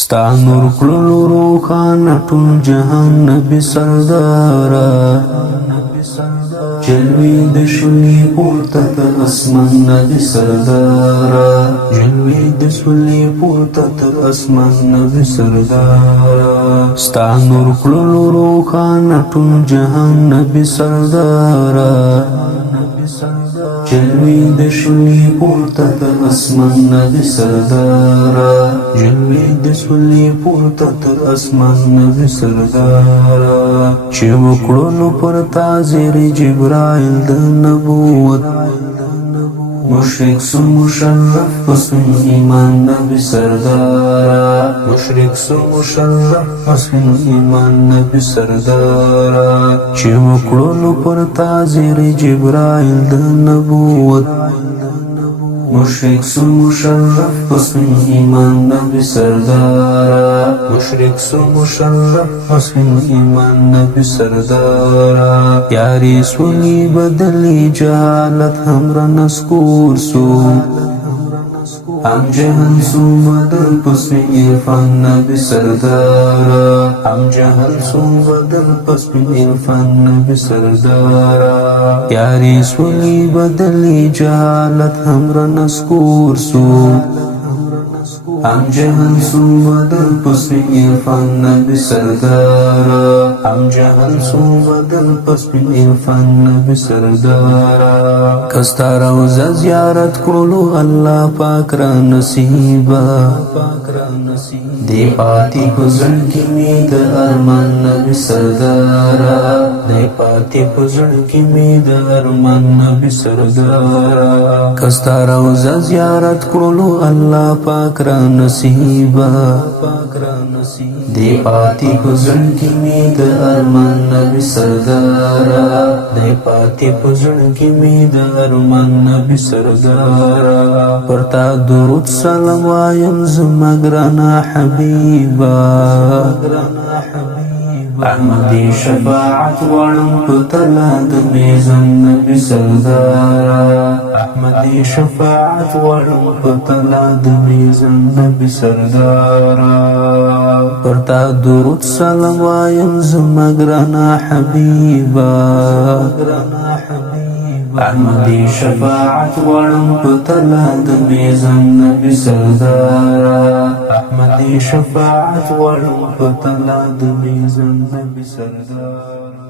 ستا نور کړلو روښانه ټول جهان نبی سردارا جلوی د شولې پورته تر اسمان نبی سردارا جلوی د شولې پورته تر اسمان نبی سردارا ستا نور کړلو روښانه ټول جهان نبی سردارا جلوی د شولې پورته تر اسمان نبی سردارا جلوی د شولې پورته تر اسمان نبی سردارا چې وکړو نو پر تازر جبرائیل د نبوت مشرک سو مشرف پسن ایمان نبی سردارا مشرک سو مشرف پسن ایمان نبی سردارا چې وکړو نو پر تازر جبرائیل د نبوت مشرک سو مشرف پسن ایمان نبی سردارا مشرک سو مشرف پسن ایمان نبی سردارا یاری سونی بدلی جهالت همرا نسکور سو هم جهل سو بدل پسن عرفان نبی سردارا هم جهل سو بدل پسن عرفان نبی سردارا یاری سونی بدلی جهالت همرا نسکور سو هم جهل سو بدل پسن عرفان نبی سردارا هم جهل سو بدل پسن عرفان نبی سردارا کستا روزه زیارت کړلو الله پاک را نصیبا دی پاتی پزړ کې می د ارمان نبی سردارا دی پاتی پزړ کې می د ارمان نبی سردارا کستا روزه زیارت کړلو الله پاک را نصیبا دی پاتی پزړ کې می د ارمان نبی سردارا دی پاتی پزړ کې می د ارمان نبی سردارا پرتا درود سلام وایم زما ګرانه حبیبا احمدی شفاعت وړم په تلا د میزان نبی سردارا احمدی شفاعت وړم په تلا د میزان نبی سردارا پرتا درود سلام وایم زما ګرانه حبیبا احمدی شفاعت وړم په تلا د میزان نبی سردارا احمدی شفاعت وړم په تلا د میزان نبی سردارا